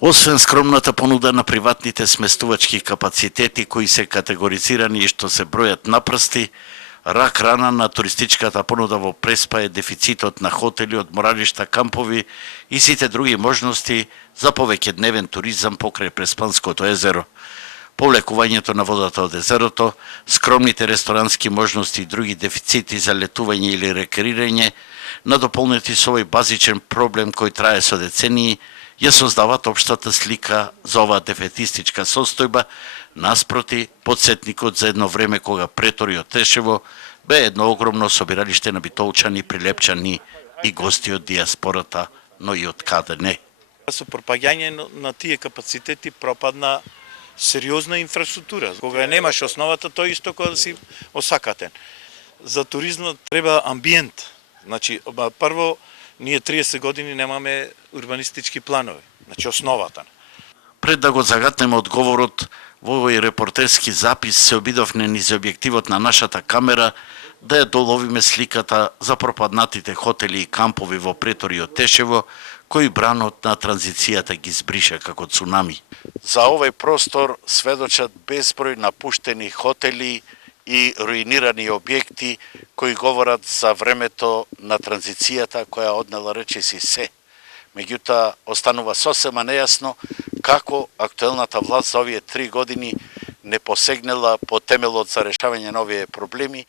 Освен скромната понуда на приватните сместувачки капацитети кои се категоризирани и што се бројат на прсти, рак рана на туристичката понуда во Преспа е дефицитот на хотели, одморалишта, кампови и сите други можности за повеќедневен туризам покрај Преспанското езеро. Повлекувањето на водата од езерото, скромните ресторански можности и други дефицити за летување или рекреирање, надополнети со овој базичен проблем кој трае со децении, ја создават општата слика за оваа дефетистичка состојба, наспроти подсетникот за едно време кога Претори од Тешево бе едно огромно собиралиште на битолчани, прилепчани и гости од диаспората, но и од каде не. Со пропаѓање на тие капацитети пропадна сериозна инфраструктура. Кога немаш основата, тој исто кога да си осакатен. За туризмот треба амбиент. Значи, прво, ние 30 години немаме урбанистички планови. Значи, основата. Пред да го загатнеме одговорот, во овој репортерски запис се обидовме низ објективот на нашата камера да ја доловиме сликата за пропаднатите хотели и кампови во Претори од Тешево, кои бранот на транзицијата ги збриша како цунами. За овој простор сведочат безброј напуштени хотели и руинирани објекти кои говорат за времето на транзицијата која однела речиси се. Меѓутоа, останува сосема нејасно како актуелната власт за овие 3 години не посегнела по темелот за решавање на овие проблеми,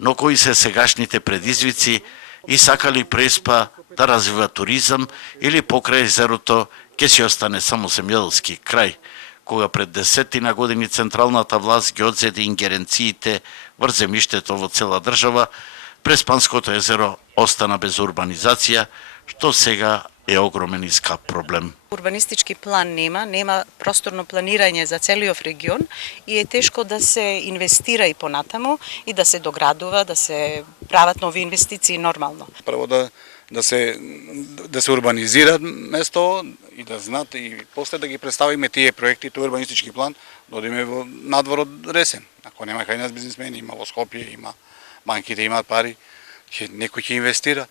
но кои се сегашните предизвици и сакали Преспа да развива туризам или покрај езерото ќе си остане само земјоделски крај, кога пред 10 години централната власт ги одзеде ингеренциите врз земјиштето во цела држава, Преспанското езеро остана без урбанизација, што сега е огромен и скап проблем. Урбанистички план нема просторно планирање за целиот регион и е тешко да се инвестира и понатаму и да се доградува, да се прават нови инвестиции нормално. Прво да се урбанизира место и да знаат и после да ги представиме тие проекти, тој урбанистички план, да одиме во надвор од Ресен. Ако нема кај нас бизнисмени, има во Скопје, има банките имаат пари, некој ќе инвестира.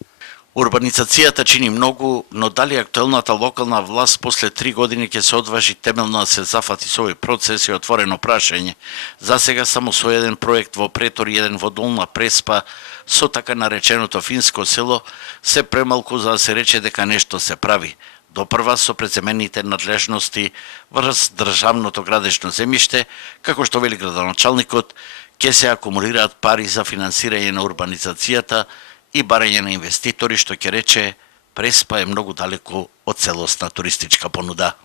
Урбанизацијата чини многу, но дали актуелната локална власт после 3 години ќе се одважи темелно да се зафати со овој процес е отворено прашање. За сега само со еден проект во Претори, еден во Долна Преспа, со така нареченото финско село, се премалку за да се рече дека нешто се прави. Допрва со преземените надлежности врз државното градечно земјиште, како што вели градоначалникот, ќе се акумулираат пари за финансирање на урбанизацијата и барање на инвеститори, што ќе рече Преспа е многу далеку од целосна туристичка понуда.